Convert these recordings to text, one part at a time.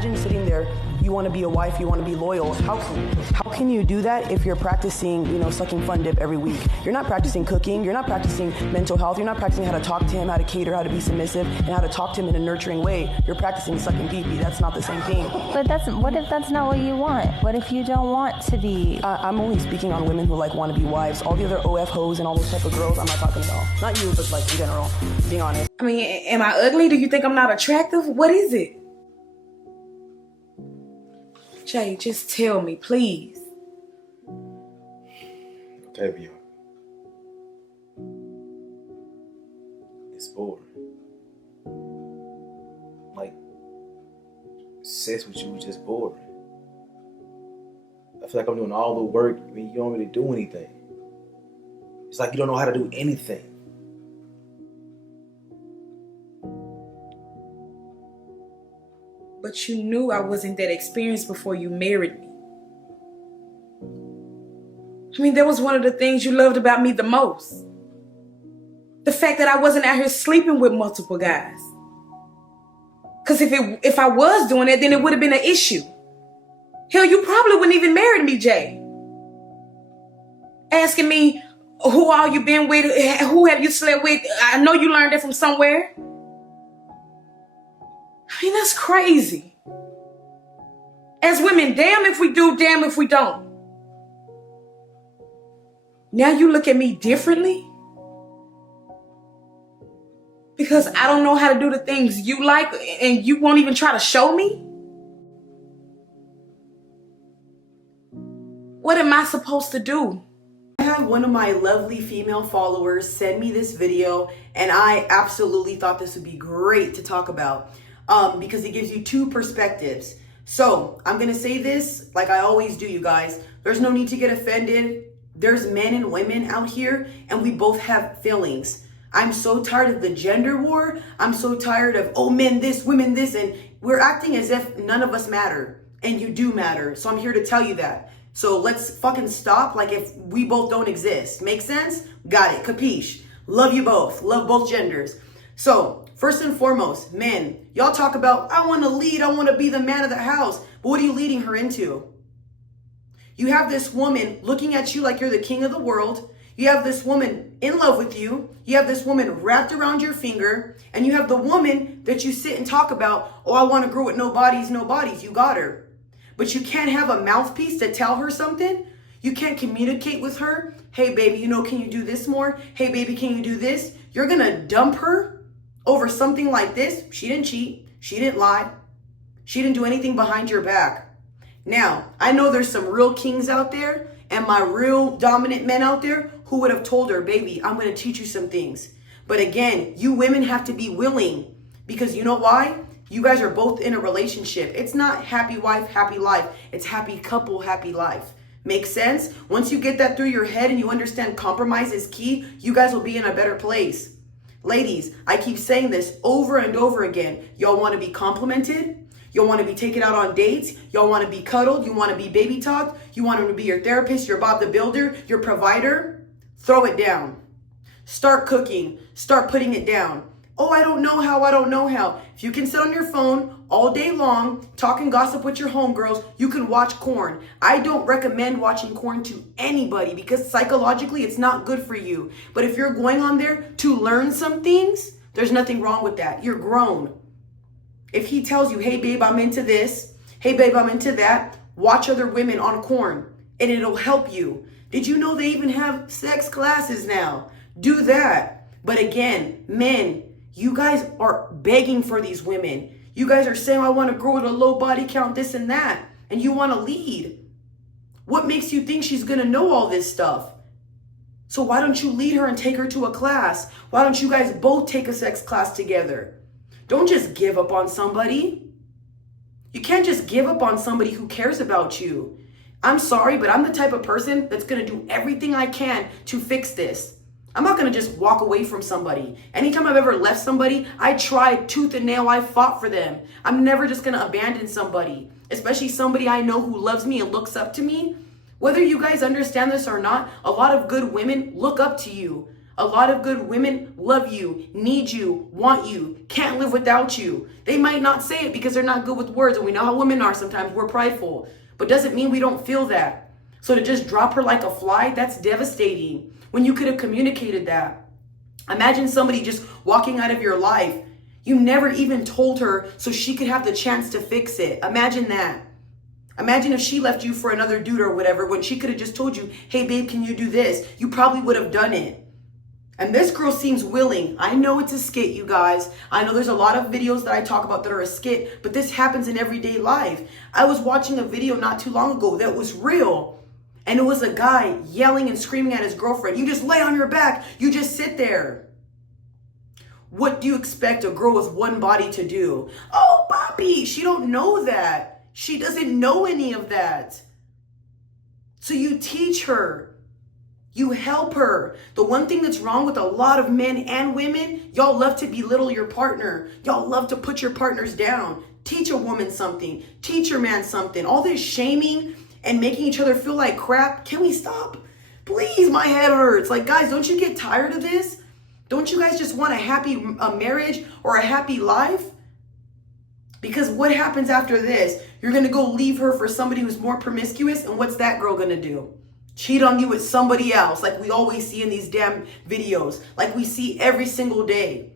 imagine sitting there, you want to be a wife, you want to be loyal. How can you do that if you're practicing, sucking fun dip every week? You're not practicing cooking, you're not practicing mental health, you're not practicing how to talk to him, how to cater, how to be submissive, and how to talk to him in a nurturing way. You're practicing sucking pee-pee. That's not the same thing. But what if that's not what you want? What if you don't want to be? I'm only speaking on women who want to be wives. All the other OF hoes and all those type of girls, I'm not talking about. Not you, but in general, being honest. I mean, am I ugly? Do you think I'm not attractive? What is it? Jay, just tell me, please. Octavia, it's boring. Sex with you is just boring. I feel like I'm doing all the work. I mean, you don't really do anything. It's like you don't know how to do anything. But you knew I wasn't that experienced before you married me. I mean, that was one of the things you loved about me the most. The fact that I wasn't out here sleeping with multiple guys. Because if I was doing it, then it would have been an issue. Hell, you probably wouldn't even marry me, Jay. Asking me who all you been with, who have you slept with. I know you learned that from somewhere. I mean, that's crazy. As women, damn if we do, damn if we don't. Now you look at me differently? Because I don't know how to do the things you like and you won't even try to show me? What am I supposed to do? I had one of my lovely female followers send me this video, and I absolutely thought this would be great to talk about because it gives you two perspectives. So I'm going to say this like I always do, you guys. There's no need to get offended. There's men and women out here, and we both have feelings. I'm so tired of the gender war. I'm so tired of, oh, men this, women this, and we're acting as if none of us matter, and you do matter. So I'm here to tell you that. So let's fucking stop like if we both don't exist. Make sense? Got it. Capiche? Love you both. Love both genders. So first and foremost, men, y'all talk about, I want to lead. I want to be the man of the house. But what are you leading her into? You have this woman looking at you like you're the king of the world. You have this woman in love with you. You have this woman wrapped around your finger. And you have the woman that you sit and talk about, oh, I want to grow with no bodies, no bodies. You got her. But you can't have a mouthpiece to tell her something. You can't communicate with her. Hey, baby, can you do this more? Hey, baby, can you do this? You're going to dump her over something like this. She didn't cheat. She didn't lie. She didn't do anything behind your back. Now, I know there's some real kings out there and my real dominant men out there who would have told her, baby, I'm going to teach you some things. But again, you women have to be willing, because you know why? You guys are both in a relationship. It's not happy wife, happy life. It's happy couple, happy life. Make sense? Once you get that through your head and you understand compromise is key, you guys will be in a better place. Ladies, I keep saying this over and over again. Y'all want to be complimented? Y'all want to be taken out on dates? Y'all want to be cuddled? You want to be baby talked? You want him to be your therapist, your Bob the Builder, your provider? Throw it down. Start cooking. Start putting it down. Oh, I don't know how. I don't know how. If you can sit on your phone all day long, talking gossip with your homegirls, you can watch porn. I don't recommend watching porn to anybody because psychologically it's not good for you. But if you're going on there to learn some things, there's nothing wrong with that. You're grown. If he tells you, hey, babe, I'm into this. Hey, babe, I'm into that. Watch other women on porn and it'll help you. Did you know they even have sex classes now? Do that. But again, men, you guys are begging for these women. You guys are saying, I want to grow with a low body count, this and that. And you want to lead. What makes you think she's going to know all this stuff? So why don't you lead her and take her to a class? Why don't you guys both take a sex class together? Don't just give up on somebody. You can't just give up on somebody who cares about you. I'm sorry, but I'm the type of person that's going to do everything I can to fix this. I'm not going to just walk away from somebody. Anytime I've ever left somebody, I tried tooth and nail. I fought for them. I'm never just going to abandon somebody, especially somebody I know who loves me and looks up to me. Whether you guys understand this or not, a lot of good women look up to you. A lot of good women love you, need you, want you, can't live without you. They might not say it because they're not good with words, and we know how women are sometimes. We're prideful, but doesn't mean we don't feel that. So to just drop her like a fly, that's devastating when you could have communicated that. Imagine somebody just walking out of your life. You never even told her so she could have the chance to fix it. Imagine that. Imagine if she left you for another dude or whatever when she could have just told you, hey babe, can you do this? You probably would have done it. And this girl seems willing. I know it's a skit, you guys. I know there's a lot of videos that I talk about that are a skit, but this happens in everyday life. I was watching a video not too long ago that was real. And it was a guy yelling and screaming at his girlfriend. You just lay on your back. You just sit there. What do you expect a girl with one body to do? Oh, Bobby, she don't know that. She doesn't know any of that. So you teach her. You help her. The one thing that's wrong with a lot of men and women, y'all love to belittle your partner. Y'all love to put your partners down. Teach a woman something. Teach your man something. All this shaming and making each other feel like crap. Can we stop? Please, my head hurts. Like, guys, don't you get tired of this? Don't you guys just want a happy marriage or a happy life? Because what happens after this? You're going to go leave her for somebody who's more promiscuous, and what's that girl going to do? Cheat on you with somebody else, like we always see in these damn videos, like we see every single day.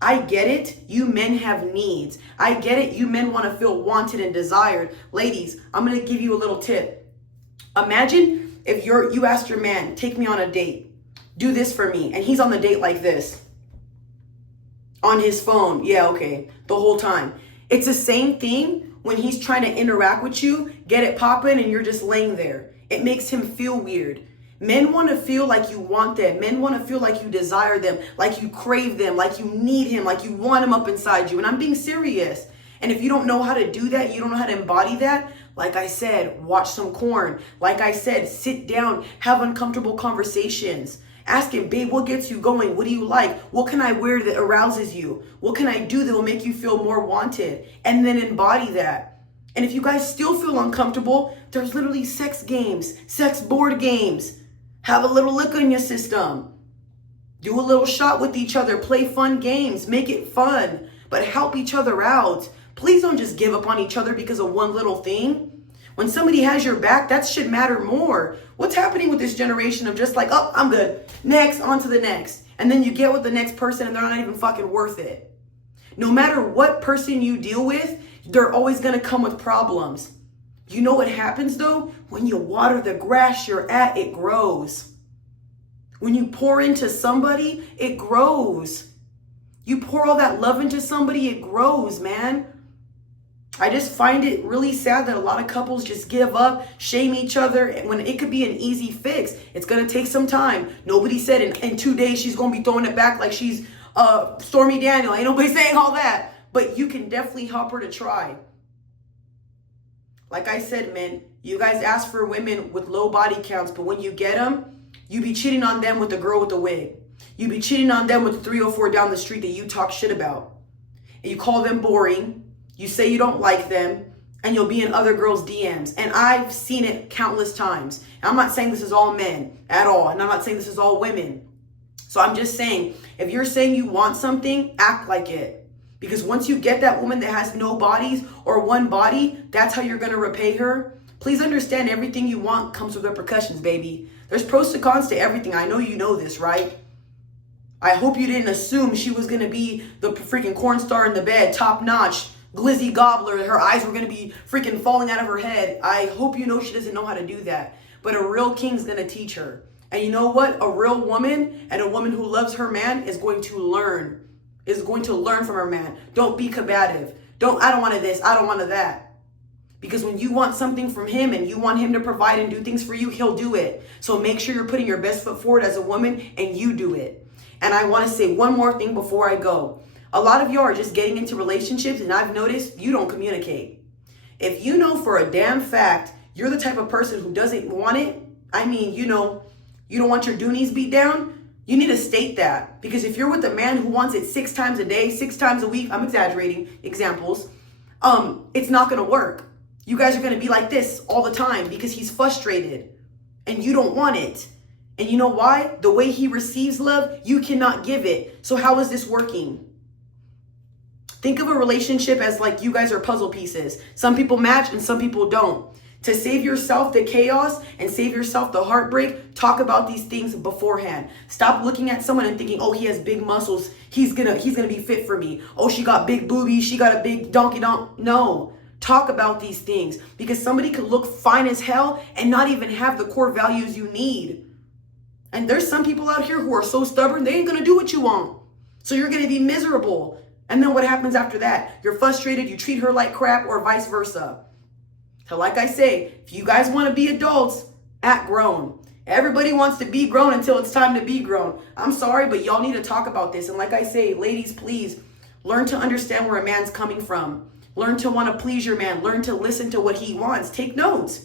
I get it. You men have needs. I get it. You men want to feel wanted and desired. Ladies, I'm going to give you a little tip. Imagine if you asked your man, take me on a date. Do this for me. And he's on the date like this. On his phone. Yeah, okay. The whole time. It's the same thing when he's trying to interact with you, get it popping, and you're just laying there. It makes him feel weird. Men want to feel like you want them. Men want to feel like you desire them, like you crave them, like you need him, like you want him up inside you. And I'm being serious. And if you don't know how to do that, you don't know how to embody that, like I said, watch some porn. Like I said, sit down, have uncomfortable conversations. Ask him, babe, what gets you going? What do you like? What can I wear that arouses you? What can I do that will make you feel more wanted? And then embody that. And if you guys still feel uncomfortable, there's literally sex games, sex board games. Have a little liquor in your system. Do a little shot with each other. Play fun games. Make it fun. But help each other out. Please don't just give up on each other because of one little thing. When somebody has your back, that should matter more. What's happening with this generation of just like, oh, I'm good. Next, on to the next. And then you get with the next person and they're not even fucking worth it. No matter what person you deal with, they're always going to come with problems. You know what happens though? When you water the grass you're at, it grows. When you pour into somebody, it grows. You pour all that love into somebody, it grows, man. I just find it really sad that a lot of couples just give up, shame each other, when it could be an easy fix. It's going to take some time. Nobody said in 2 days she's going to be throwing it back like she's Stormy Daniel. Ain't nobody saying all that. But you can definitely help her to try. Like I said, men, you guys ask for women with low body counts, but when you get them, you be cheating on them with the girl with the wig. You be cheating on them with the 304 down the street that you talk shit about. And you call them boring. You say you don't like them, and you'll be in other girls' DMs. And I've seen it countless times. And I'm not saying this is all men at all, and I'm not saying this is all women. So I'm just saying, if you're saying you want something, act like it. Because once you get that woman that has no bodies or one body, that's how you're going to repay her. Please understand, everything you want comes with repercussions, baby. There's pros to cons to everything. I know you know this, right? I hope you didn't assume she was going to be the freaking corn star in the bed, top notch, glizzy gobbler. Her eyes were going to be freaking falling out of her head. I hope you know she doesn't know how to do that. But a real king's going to teach her. And you know what? A real woman and a woman who loves her man is going to learn. Is going to learn from her man. Don't be combative. I don't want this. I don't want that. Because when you want something from him and you want him to provide and do things for you, he'll do it. So make sure you're putting your best foot forward as a woman and you do it. And I want to say one more thing before I go. A lot of you are just getting into relationships, and I've noticed you don't communicate. If you know for a damn fact you're the type of person who doesn't want it, I mean, you know, you don't want your doonies beat down, you need to state that. Because if you're with a man who wants it 6 times a day, 6 times a week, I'm exaggerating examples, it's not going to work. You guys are going to be like this all the time because he's frustrated and you don't want it. And you know why? The way he receives love, you cannot give it. So how is this working? Think of a relationship as like you guys are puzzle pieces. Some people match and some people don't. To save yourself the chaos and save yourself the heartbreak, talk about these things beforehand. Stop looking at someone and thinking, oh, he has big muscles. He's gonna be fit for me. Oh, she got big boobies. She got a big donkey donk. No, talk about these things, because somebody could look fine as hell and not even have the core values you need. And there's some people out here who are so stubborn, they ain't gonna do what you want. So you're gonna be miserable. And then what happens after that? You're frustrated, you treat her like crap, or vice versa. So like I say, if you guys want to be adults, act grown. Everybody wants to be grown until it's time to be grown. I'm sorry, but y'all need to talk about this. And like I say, ladies, please learn to understand where a man's coming from. Learn to want to please your man. Learn to listen to what he wants. Take notes.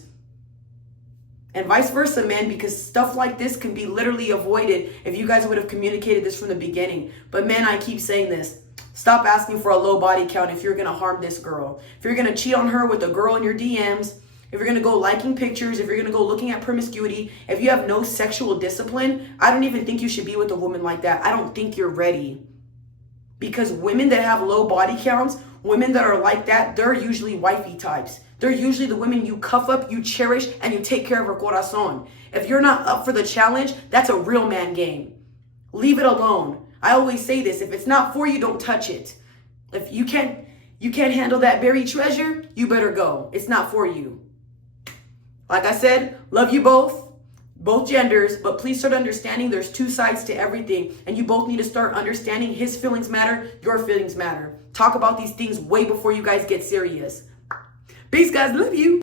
And vice versa, man, because stuff like this can be literally avoided if you guys would have communicated this from the beginning. But men, I keep saying this. Stop asking for a low body count if you're going to harm this girl. If you're going to cheat on her with a girl in your DMs, if you're going to go liking pictures, if you're going to go looking at promiscuity, if you have no sexual discipline, I don't even think you should be with a woman like that. I don't think you're ready. Because women that have low body counts, women that are like that, they're usually wifey types. They're usually the women you cuff up, you cherish, and you take care of her corazon. If you're not up for the challenge, that's a real man game. Leave it alone. I always say this, if it's not for you, don't touch it. If you can't handle that buried treasure, you better go. It's not for you. Like I said, love you both genders, but please start understanding there's two sides to everything, and you both need to start understanding his feelings matter, your feelings matter. Talk about these things way before you guys get serious. Peace, guys. Love you.